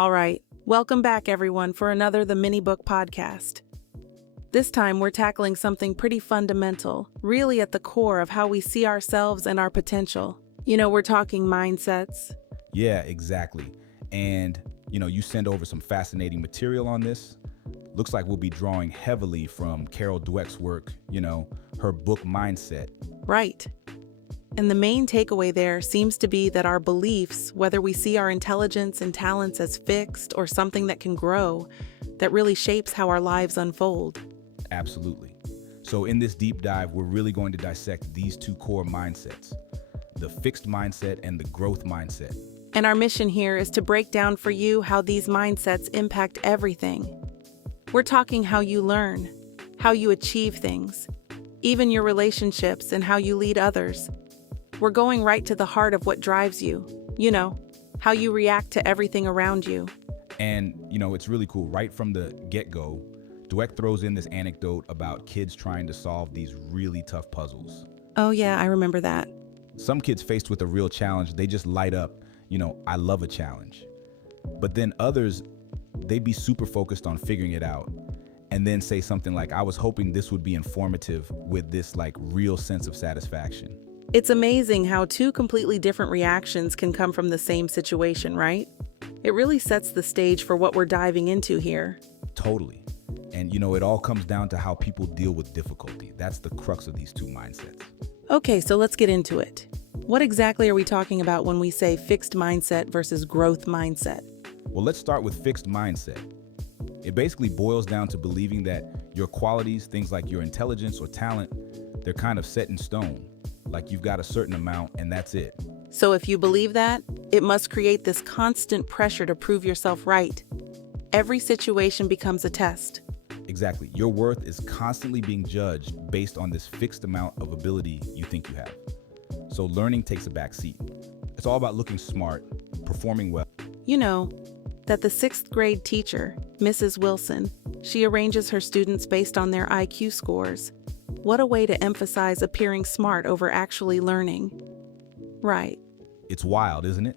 All right, welcome back everyone for another The Mini Book Podcast. This time we're tackling something pretty fundamental, really at the core of how we see ourselves and our potential. We're talking mindsets. Yeah, exactly. And, you send over some fascinating material on this. Looks like we'll be drawing heavily from Carol Dweck's work, her book Mindset. Right. And the main takeaway there seems to be that our beliefs, whether we see our intelligence and talents as fixed or something that can grow, that really shapes how our lives unfold. Absolutely. So in this deep dive, we're really going to dissect these two core mindsets, the fixed mindset and the growth mindset. And our mission here is to break down for you how these mindsets impact everything. We're talking how you learn, how you achieve things, even your relationships and how you lead others. We're going right to the heart of what drives you, how you react to everything around you. And, it's really cool. Right from the get-go, Dweck throws in this anecdote about kids trying to solve these really tough puzzles. Oh yeah, I remember that. Some kids faced with a real challenge, they just light up, I love a challenge. But then others, they'd be super focused on figuring it out and then say something like, I was hoping this would be informative with this real sense of satisfaction. It's amazing how two completely different reactions can come from the same situation, right? It really sets the stage for what we're diving into here. Totally. And it all comes down to how people deal with difficulty. That's the crux of these two mindsets. Okay, so let's get into it. What exactly are we talking about when we say fixed mindset versus growth mindset? Well, let's start with fixed mindset. It basically boils down to believing that your qualities, things like your intelligence or talent, they're kind of set in stone. Like you've got a certain amount and that's it. So if you believe that, it must create this constant pressure to prove yourself right. Every situation becomes a test. Exactly. Your worth is constantly being judged based on this fixed amount of ability you think you have. So learning takes a back seat. It's all about looking smart, performing well. That the 6th grade teacher, Mrs. Wilson, she arranges her students based on their IQ scores. What a way to emphasize appearing smart over actually learning. Right. It's wild, isn't it?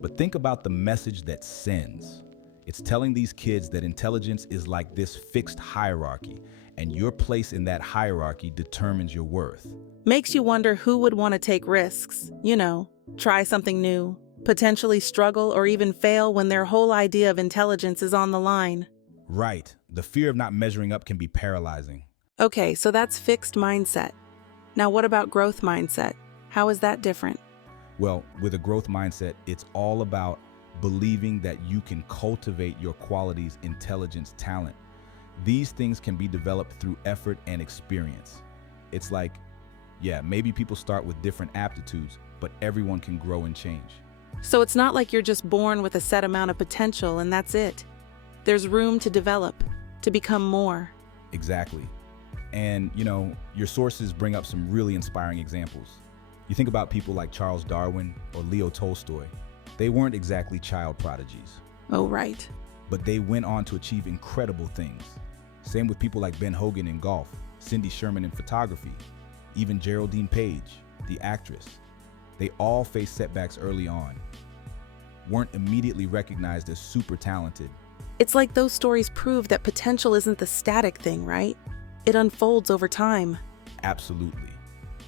But think about the message that sends. It's telling these kids that intelligence is like this fixed hierarchy, and your place in that hierarchy determines your worth. Makes you wonder who would want to take risks, try something new, potentially struggle or even fail when their whole idea of intelligence is on the line. Right. The fear of not measuring up can be paralyzing. Okay, so that's fixed mindset. Now what about growth mindset? How is that different? Well, with a growth mindset, it's all about believing that you can cultivate your qualities, intelligence, talent. These things can be developed through effort and experience. It's like, maybe people start with different aptitudes, but everyone can grow and change. So it's not like you're just born with a set amount of potential and that's it. There's room to develop, to become more. Exactly. And, your sources bring up some really inspiring examples. You think about people like Charles Darwin or Leo Tolstoy. They weren't exactly child prodigies. Oh, right. But they went on to achieve incredible things. Same with people like Ben Hogan in golf, Cindy Sherman in photography, even Geraldine Page, the actress. They all faced setbacks early on, weren't immediately recognized as super talented. It's like those stories prove that potential isn't the static thing, right? It unfolds over time. Absolutely.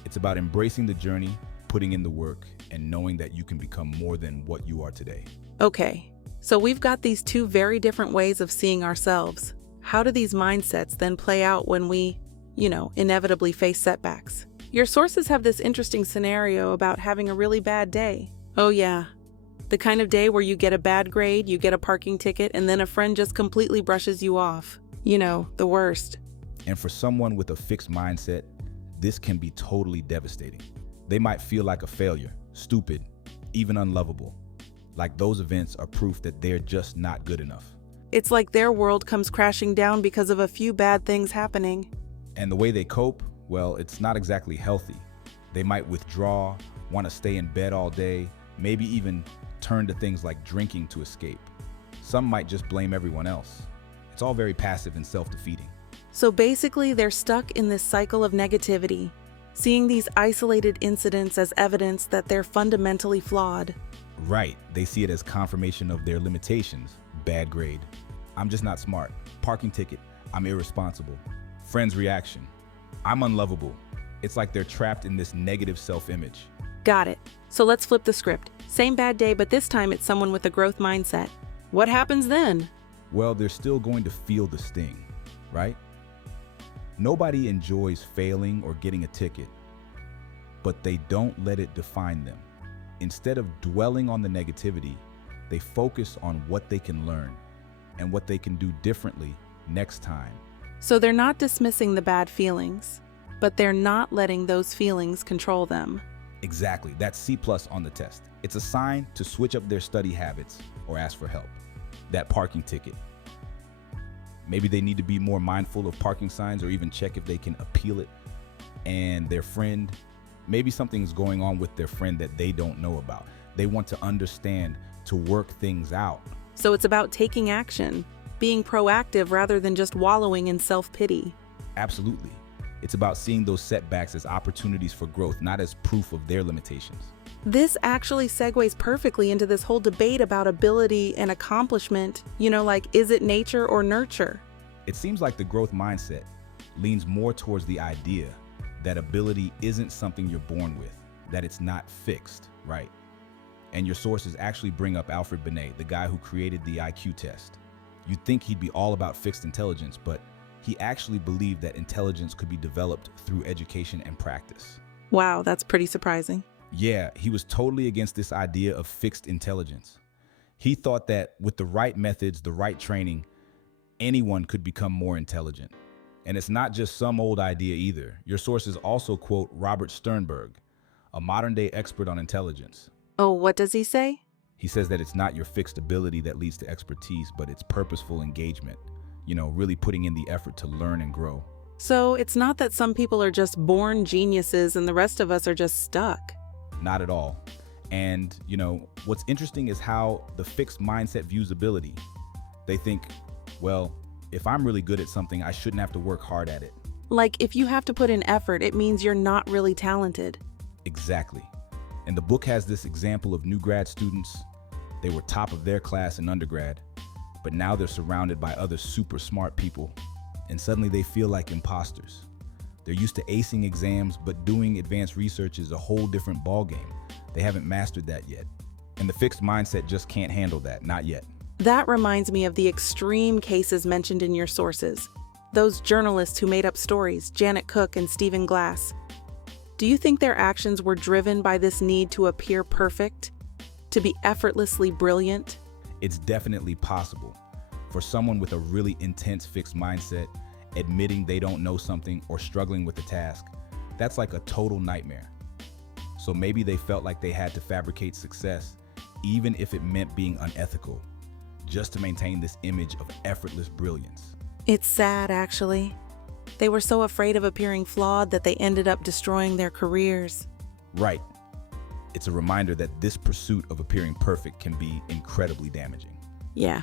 It's about embracing the journey, putting in the work, and knowing that you can become more than what you are today. Okay, so we've got these two very different ways of seeing ourselves. How do these mindsets then play out when we, inevitably face setbacks? Your sources have this interesting scenario about having a really bad day. Oh yeah, the kind of day where you get a bad grade, you get a parking ticket, and then a friend just completely brushes you off. The worst. And for someone with a fixed mindset, this can be totally devastating. They might feel like a failure, stupid, even unlovable. Like those events are proof that they're just not good enough. It's like their world comes crashing down because of a few bad things happening. And the way they cope, well, it's not exactly healthy. They might withdraw, want to stay in bed all day, maybe even turn to things like drinking to escape. Some might just blame everyone else. It's all very passive and self-defeating. So basically, they're stuck in this cycle of negativity, seeing these isolated incidents as evidence that they're fundamentally flawed. Right. They see it as confirmation of their limitations. Bad grade. I'm just not smart. Parking ticket. I'm irresponsible. Friends' reaction. I'm unlovable. It's like they're trapped in this negative self-image. Got it. So let's flip the script. Same bad day, but this time it's someone with a growth mindset. What happens then? Well, they're still going to feel the sting, right? Nobody enjoys failing or getting a ticket, but they don't let it define them. Instead of dwelling on the negativity, they focus on what they can learn and what they can do differently next time. So they're not dismissing the bad feelings, but they're not letting those feelings control them. Exactly. That's C+ on the test. It's a sign to switch up their study habits or ask for help. That parking ticket. Maybe they need to be more mindful of parking signs or even check if they can appeal it. And their friend, maybe something's going on with their friend that they don't know about. They want to understand, to work things out. So it's about taking action, being proactive rather than just wallowing in self-pity. Absolutely. It's about seeing those setbacks as opportunities for growth, not as proof of their limitations. This actually segues perfectly into this whole debate about ability and accomplishment. Like, is it nature or nurture? It seems like the growth mindset leans more towards the idea that ability isn't something you're born with, that it's not fixed, right? And your sources actually bring up Alfred Binet, the guy who created the IQ test. You'd think he'd be all about fixed intelligence, but he actually believed that intelligence could be developed through education and practice. Wow, that's pretty surprising. Yeah, he was totally against this idea of fixed intelligence. He thought that with the right methods, the right training, anyone could become more intelligent. And it's not just some old idea either. Your sources also quote Robert Sternberg, a modern-day expert on intelligence. Oh, what does he say? He says that it's not your fixed ability that leads to expertise, but it's purposeful engagement. Really putting in the effort to learn and grow. So it's not that some people are just born geniuses and the rest of us are just stuck. Not at all. And, what's interesting is how the fixed mindset views ability. They think, well, if I'm really good at something, I shouldn't have to work hard at it. Like, if you have to put in effort, it means you're not really talented. Exactly. And the book has this example of new grad students. They were top of their class in undergrad, but now they're surrounded by other super smart people, and suddenly they feel like imposters. They're used to acing exams, but doing advanced research is a whole different ballgame. They haven't mastered that yet. And the fixed mindset just can't handle that, not yet. That reminds me of the extreme cases mentioned in your sources. Those journalists who made up stories, Janet Cook and Stephen Glass. Do you think their actions were driven by this need to appear perfect? To be effortlessly brilliant? It's definitely possible. For someone with a really intense fixed mindset, admitting they don't know something or struggling with a task, that's like a total nightmare. So maybe they felt like they had to fabricate success, even if it meant being unethical, just to maintain this image of effortless brilliance. It's sad, actually. They were so afraid of appearing flawed that they ended up destroying their careers. Right. It's a reminder that this pursuit of appearing perfect can be incredibly damaging. Yeah.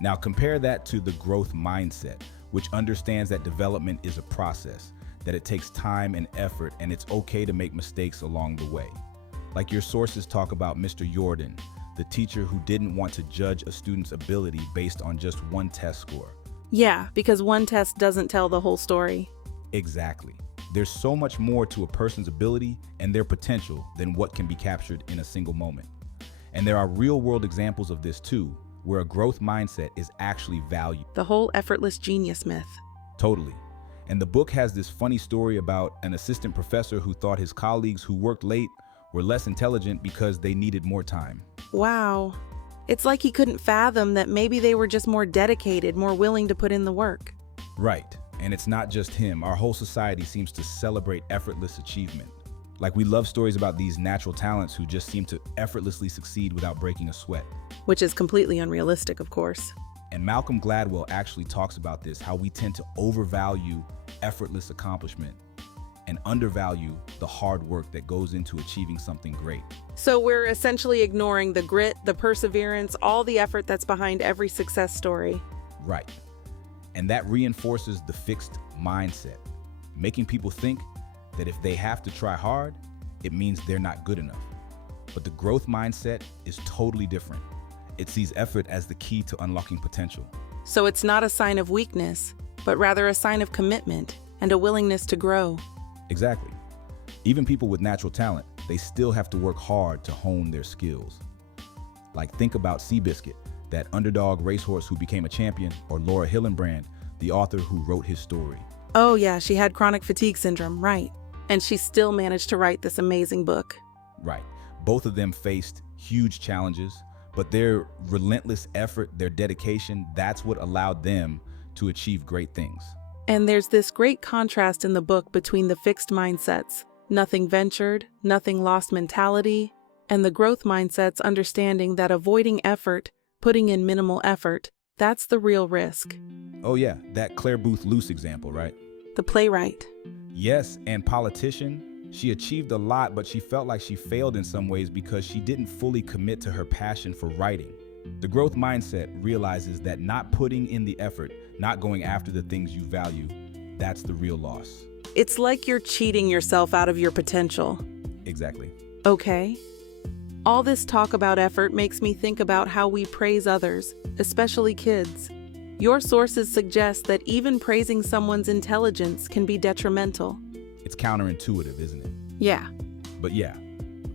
Now compare that to the growth mindset, which understands that development is a process, that it takes time and effort, and it's okay to make mistakes along the way. Like your sources talk about Mr. Jordan, the teacher who didn't want to judge a student's ability based on just one test score. Yeah, because one test doesn't tell the whole story. Exactly. There's so much more to a person's ability and their potential than what can be captured in a single moment. And there are real-world examples of this too, where a growth mindset is actually valued. The whole effortless genius myth. Totally. And the book has this funny story about an assistant professor who thought his colleagues who worked late were less intelligent because they needed more time. Wow. It's like he couldn't fathom that maybe they were just more dedicated, more willing to put in the work. Right. And it's not just him. Our whole society seems to celebrate effortless achievement. Like we love stories about these natural talents who just seem to effortlessly succeed without breaking a sweat. Which is completely unrealistic, of course. And Malcolm Gladwell actually talks about this, how we tend to overvalue effortless accomplishment and undervalue the hard work that goes into achieving something great. So we're essentially ignoring the grit, the perseverance, all the effort that's behind every success story. Right. And that reinforces the fixed mindset, making people think that if they have to try hard, it means they're not good enough. But the growth mindset is totally different. It sees effort as the key to unlocking potential. So it's not a sign of weakness, but rather a sign of commitment and a willingness to grow. Exactly. Even people with natural talent, they still have to work hard to hone their skills. Like think about Seabiscuit, that underdog racehorse who became a champion, or Laura Hillenbrand, the author who wrote his story. Oh yeah, she had chronic fatigue syndrome, right. And she still managed to write this amazing book. Right. Both of them faced huge challenges, but their relentless effort, their dedication, that's what allowed them to achieve great things. And there's this great contrast in the book between the fixed mindsets, nothing ventured, nothing lost mentality, and the growth mindset's understanding that avoiding effort, putting in minimal effort, that's the real risk. Oh yeah, that Claire Booth Luce example, right? The playwright. Yes, and politician, she achieved a lot, but she felt like she failed in some ways because she didn't fully commit to her passion for writing. The growth mindset realizes that not putting in the effort, not going after the things you value, that's the real loss. It's like you're cheating yourself out of your potential. Exactly. Okay. All this talk about effort makes me think about how we praise others, especially kids. Your sources suggest that even praising someone's intelligence can be detrimental. It's counterintuitive, isn't it? Yeah. But yeah,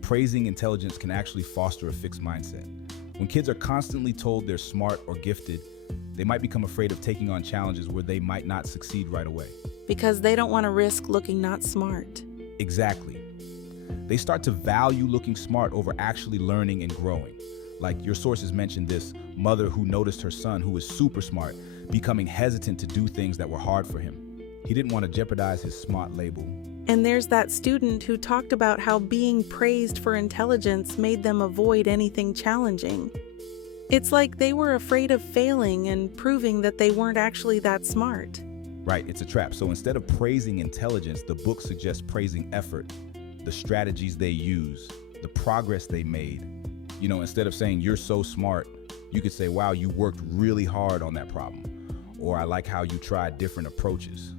praising intelligence can actually foster a fixed mindset. When kids are constantly told they're smart or gifted, they might become afraid of taking on challenges where they might not succeed right away. Because they don't want to risk looking not smart. Exactly. They start to value looking smart over actually learning and growing. Like your sources mentioned this mother who noticed her son, who was super smart, becoming hesitant to do things that were hard for him. He didn't want to jeopardize his smart label. And there's that student who talked about how being praised for intelligence made them avoid anything challenging. It's like they were afraid of failing and proving that they weren't actually that smart. Right, it's a trap. So instead of praising intelligence, the book suggests praising effort, the strategies they use, the progress they made. You know, instead of saying you're so smart, you could say, wow, you worked really hard on that problem. Or I like how you tried different approaches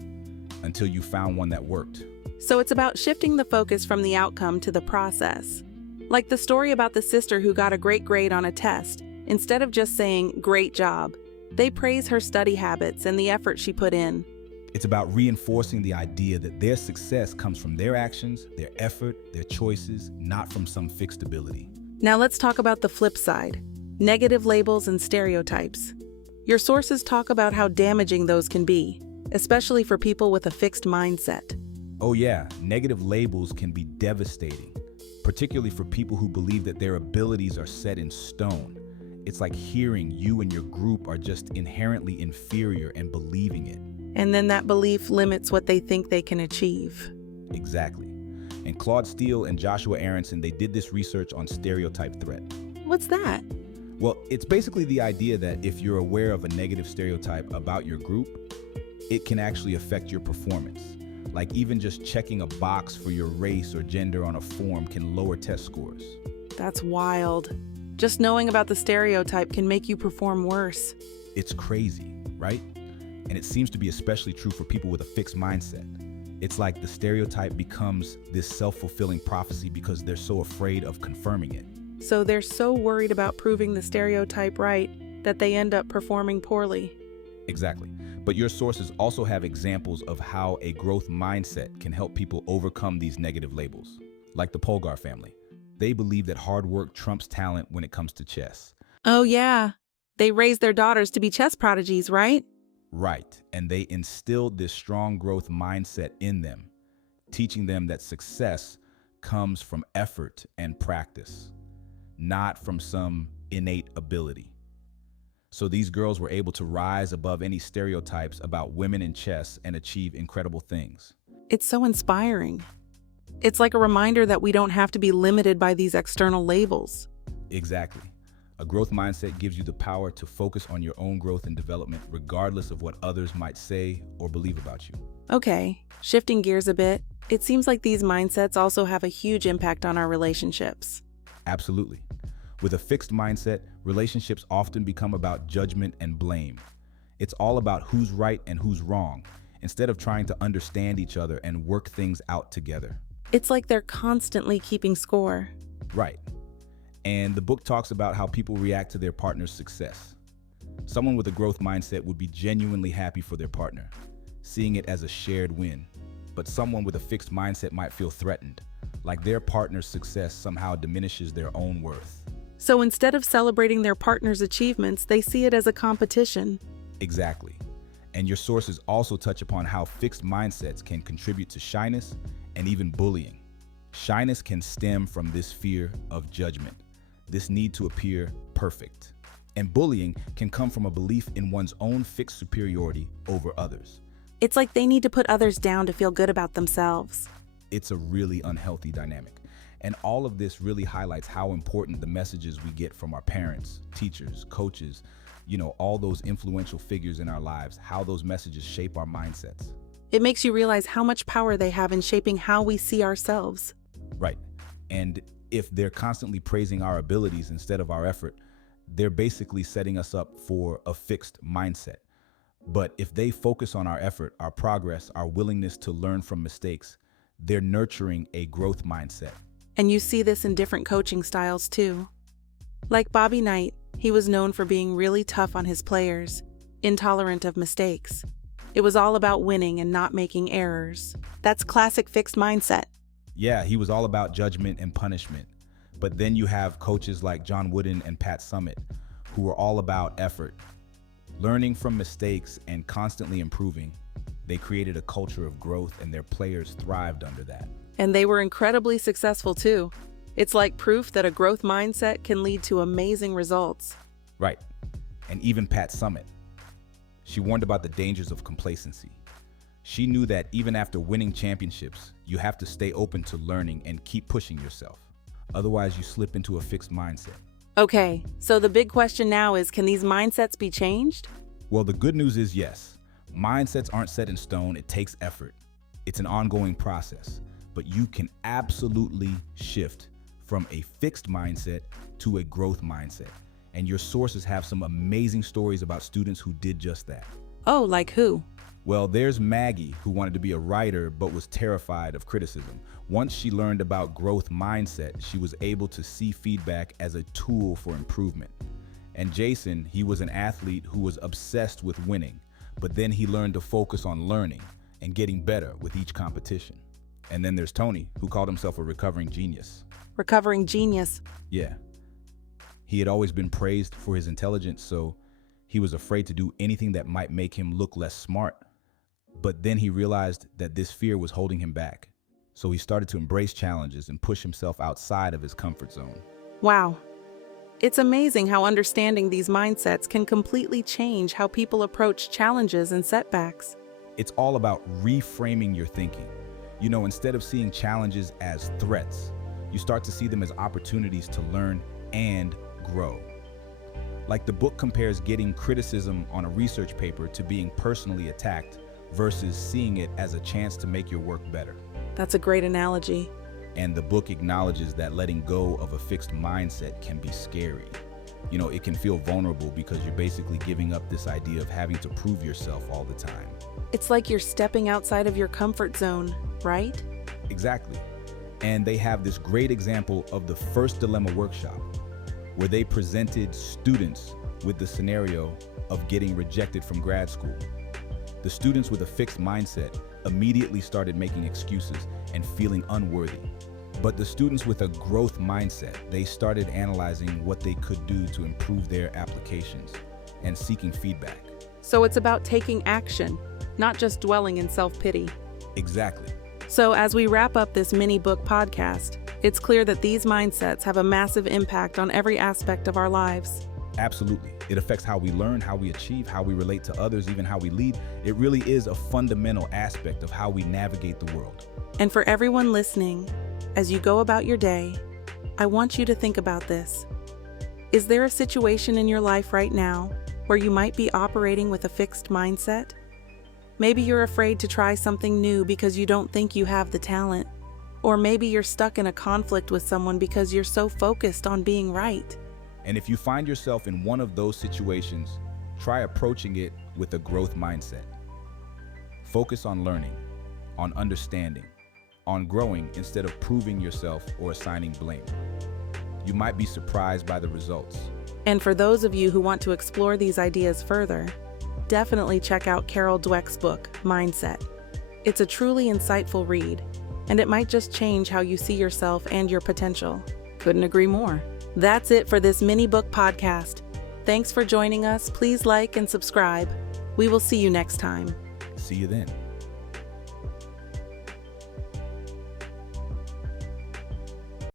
until you found one that worked. So it's about shifting the focus from the outcome to the process. Like the story about the sister who got a great grade on a test. Instead of just saying, great job, they praise her study habits and the effort she put in. It's about reinforcing the idea that their success comes from their actions, their effort, their choices, not from some fixed ability. Now let's talk about the flip side, negative labels and stereotypes. Your sources talk about how damaging those can be, especially for people with a fixed mindset. Oh yeah, negative labels can be devastating, particularly for people who believe that their abilities are set in stone. It's like hearing you and your group are just inherently inferior and believing it. And then that belief limits what they think they can achieve. Exactly. And Claude Steele and Joshua Aronson, they did this research on stereotype threat. What's that? Well, it's basically the idea that if you're aware of a negative stereotype about your group, it can actually affect your performance. Like even just checking a box for your race or gender on a form can lower test scores. That's wild. Just knowing about the stereotype can make you perform worse. It's crazy, right? And it seems to be especially true for people with a fixed mindset. It's like the stereotype becomes this self-fulfilling prophecy because they're so afraid of confirming it. So they're so worried about proving the stereotype right that they end up performing poorly. Exactly. But your sources also have examples of how a growth mindset can help people overcome these negative labels. Like the Polgar family. They believe that hard work trumps talent when it comes to chess. Oh yeah. They raised their daughters to be chess prodigies, right? Right. And they instilled this strong growth mindset in them, teaching them that success comes from effort and practice, not from some innate ability. So these girls were able to rise above any stereotypes about women in chess and achieve incredible things. It's so inspiring. It's like a reminder that we don't have to be limited by these external labels. Exactly. A growth mindset gives you the power to focus on your own growth and development, regardless of what others might say or believe about you. Okay, shifting gears a bit, it seems like these mindsets also have a huge impact on our relationships. Absolutely. With a fixed mindset, relationships often become about judgment and blame. It's all about who's right and who's wrong, instead of trying to understand each other and work things out together. It's like they're constantly keeping score. Right. And the book talks about how people react to their partner's success. Someone with a growth mindset would be genuinely happy for their partner, seeing it as a shared win. But someone with a fixed mindset might feel threatened, like their partner's success somehow diminishes their own worth. So instead of celebrating their partner's achievements, they see it as a competition. Exactly. And your sources also touch upon how fixed mindsets can contribute to shyness and even bullying. Shyness can stem from this fear of judgment, this need to appear perfect. And bullying can come from a belief in one's own fixed superiority over others. It's like they need to put others down to feel good about themselves. It's a really unhealthy dynamic. And all of this really highlights how important the messages we get from our parents, teachers, coaches, all those influential figures in our lives, how those messages shape our mindsets. It makes you realize how much power they have in shaping how we see ourselves. Right. And if they're constantly praising our abilities instead of our effort, they're basically setting us up for a fixed mindset. But if they focus on our effort, our progress, our willingness to learn from mistakes, they're nurturing a growth mindset. And you see this in different coaching styles too. Like Bobby Knight, he was known for being really tough on his players, intolerant of mistakes. It was all about winning and not making errors. That's classic fixed mindset. Yeah, he was all about judgment and punishment. But then you have coaches like John Wooden and Pat Summitt, who were all about effort. Learning from mistakes and constantly improving, they created a culture of growth, and their players thrived under that. And they were incredibly successful too. It's like proof that a growth mindset can lead to amazing results. Right. And even Pat Summitt. She warned about the dangers of complacency. She knew that even after winning championships, you have to stay open to learning and keep pushing yourself. Otherwise, you slip into a fixed mindset. Okay, so the big question now is, can these mindsets be changed? Well, the good news is yes. Mindsets aren't set in stone. It takes effort. It's an ongoing process. But you can absolutely shift from a fixed mindset to a growth mindset. And your sources have some amazing stories about students who did just that. Oh, like who? Well, there's Maggie, who wanted to be a writer but was terrified of criticism. Once she learned about growth mindset, she was able to see feedback as a tool for improvement. And Jason, he was an athlete who was obsessed with winning, but then he learned to focus on learning and getting better with each competition. And then there's Tony, who called himself a recovering genius. Recovering genius. Yeah. He had always been praised for his intelligence, so he was afraid to do anything that might make him look less smart. But then he realized that this fear was holding him back. So he started to embrace challenges and push himself outside of his comfort zone. Wow. It's amazing how understanding these mindsets can completely change how people approach challenges and setbacks. It's all about reframing your thinking. Instead of seeing challenges as threats, you start to see them as opportunities to learn and grow. Like the book compares getting criticism on a research paper to being personally attacked versus seeing it as a chance to make your work better. That's a great analogy. And the book acknowledges that letting go of a fixed mindset can be scary. It can feel vulnerable because you're basically giving up this idea of having to prove yourself all the time. It's like you're stepping outside of your comfort zone, right? Exactly. And they have this great example of the first dilemma workshop, where they presented students with the scenario of getting rejected from grad school. The students with a fixed mindset immediately started making excuses and feeling unworthy. But the students with a growth mindset, they started analyzing what they could do to improve their applications and seeking feedback. So it's about taking action, not just dwelling in self-pity. Exactly. So as we wrap up this mini book podcast, it's clear that these mindsets have a massive impact on every aspect of our lives. Absolutely. It affects how we learn, how we achieve, how we relate to others, even how we lead. It really is a fundamental aspect of how we navigate the world. And for everyone listening, as you go about your day, I want you to think about this. Is there a situation in your life right now where you might be operating with a fixed mindset? Maybe you're afraid to try something new because you don't think you have the talent. Or maybe you're stuck in a conflict with someone because you're so focused on being right. And if you find yourself in one of those situations, try approaching it with a growth mindset. Focus on learning, on understanding, on growing instead of proving yourself or assigning blame. You might be surprised by the results. And for those of you who want to explore these ideas further, definitely check out Carol Dweck's book, Mindset. It's a truly insightful read, and it might just change how you see yourself and your potential. Couldn't agree more. That's it for this mini book podcast. Thanks for joining us. Please like and subscribe. We will see you next time. See you then.